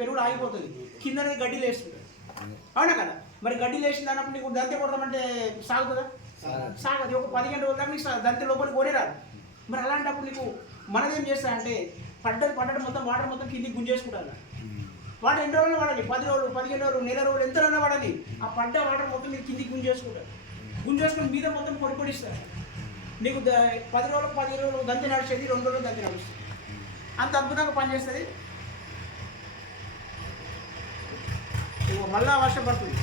పెరుగులు ఆగిపోతుంది కింద గడ్డి లేస్తుంది. అవునా కదా? మరి గడ్డి లేచింది అన్నప్పుడు నీకు దంతి కొడదామంటే సాగుతుందా? సాగదు. ఒక పదిహేను రోజుల దాకా నీకు దంతి లోపలికి పోనే రాదు. మరి అలాంటప్పుడు నీకు మనదేం చేస్తా అంటే పడ్డది పడ్డది మొత్తం వాటర్ మొత్తం కిందికి గుంజేసుకుంటారు వాటర్ ఎన్ని రోజులు వాడాలి పది రోజులు పదిహేను రోజులు నెల రోజులు ఎంతైనా వాడాలి ఆ పడ్డ వాటర్ మొత్తం మీరు కిందికి గుంజేసుకుంటారు. గుంజేసుకుని మీద మొత్తం పొడి పొడిస్తారు నీకు ద- పది రోజులు పది రోజులు దంతి నడిచేది రెండు రోజులు దంతి నడుస్తుంది. అంత అద్భుతంగా పనిచేస్తుంది. మళ్ళా వర్షం పడుతుంది.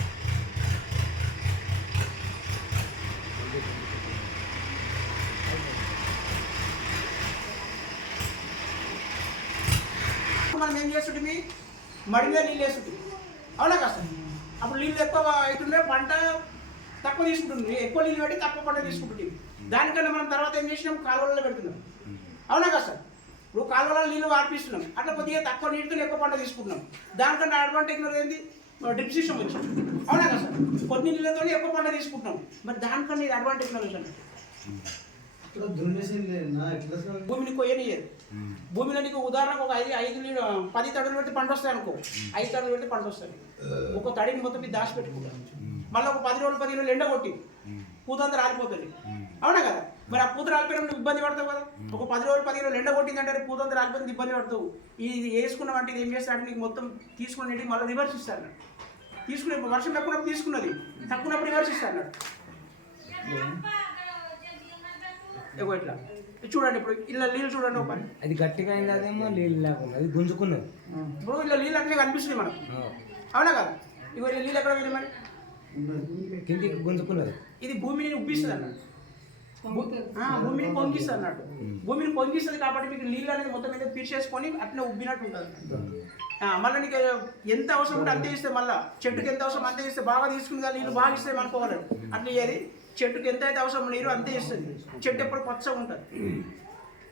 మనం ఏం చేస్తుంటే మడి మీద నీళ్ళు వేస్తుంటుంది అవునా కష్టం అప్పుడు నీళ్ళు ఎక్కువ అవుతుండే పంట తక్కువ తీసుకుంటుంది. ఎక్కువ నీళ్ళు పెట్టి తక్కువ పంట తీసుకుంటుంది. దానికన్నా మనం తర్వాత ఏం చేసినాం? కాలువలలో పెడుతున్నాం. అవునా కష్టం ఇప్పుడు కాలువలలో నీళ్ళు వాడిపిస్తున్నాం అట్లా కొద్దిగా తక్కువ నీటితో ఎక్కువ పంట తీసుకుంటున్నాం. దానికన్నా అడ్వాంటేజ్ ఏంది? డ్రిప్ సిస్టమ్ వచ్చింది. అవునా కదా సార్? కొన్ని నీళ్ళతో ఎక్కువ పంట తీసుకుంటున్నాం. మరి దానికన్నా ఇది అడ్వాంటేజ్ సార్. భూమిని కొయ్యనియదు భూమిలో నీకు ఉదాహరణకు ఒక ఐదు ఐదు లీటర్ పది తడులు పెడితే పంట వస్తాయి అనుకో. ఐదు తడులు పెడితే పంట వస్తుంది ఒక తడిని మొత్తం మీద దాచి పెట్టుకుంటాం మళ్ళీ ఒక పది రోజులు పది రోజులు ఎండ కొట్టి పూత అంతా రాలిపోతుంది అవునా కదా? మరి ఆ పూత రాలిపోయినప్పుడు నువ్వు ఇబ్బంది పడతావు కదా? ఒక పది రోజులు పది రోజులు ఎండ కొట్టిందంటే పూత అంతా రాలిపోతుంది ఇబ్బంది పడతావు. ఇది వేసుకున్నావు అంటే ఇది ఏం చేస్తాడంటే నీకు మొత్తం తీసుకుని మళ్ళీ రివర్స్ ఇస్తాడు. తీసుకునే వర్షం తక్కువప్పుడు తీసుకున్నది. తక్కువప్పుడు రివర్స్ ఇస్తాడు ఇట్లా. ఇది చూడండి ఇప్పుడు ఇలా నీళ్ళు చూడండి ఒక పని. అది గట్టిగా అయింది అదేమో నీళ్ళు లేకుండా అది గుంజుకున్నది. ఇప్పుడు ఇలా నీళ్ళు అట్లే కనిపిస్తున్నాయి మనకు. అవునా కదా? ఇలా నీళ్ళు ఎక్కడ పోయినాయి మరి? కిందికి గుంజుకున్నది. ఇది భూమిని ఉబ్బిస్తుంది అన్నాడు. భూమిని పొంగిస్తుంది అన్నట్టు భూమిని పొంగిస్తుంది కాబట్టి మీకు నీళ్ళు అనేది మొత్తం మీద పీల్చేసుకొని అట్లా ఉబ్బినట్టు ఉంటుంది. ఆ, మళ్ళీ నీకు ఎంత అవసరం ఉంటే అంతే ఇస్తే మళ్ళీ. చెట్టుకి ఎంత అవసరం అంతే ఇస్తే బాగా తీసుకుని కదా నీళ్ళు బాగా ఇస్తే అనుకోవాలి అట్లా ఇయ్యేది చెట్టుకి ఎంత అయితే అవసరం నీరు అంతే ఇస్తుంది. చెట్టు ఎప్పుడు పచ్చగా ఉంటుంది.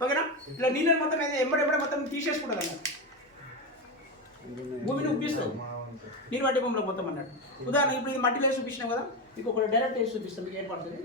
ఓకేనా? ఇలా నీళ్ళని మొత్తం మీద ఎంబడెంబడే మొత్తం తీసేసుకుంటుంది అన్నట్టు. భూమిని ఉబ్బిస్తుంది. నీరు పట్టే భూమిలో మొత్తం అన్నట్టు. ఉదాహరణ ఇప్పుడు ఇది మట్టిలో వేసి చూపించినాం కదా మీకు ఒక డైరెక్ట్ వేసి చూపిస్తాం మీకు ఏర్పడుతుంది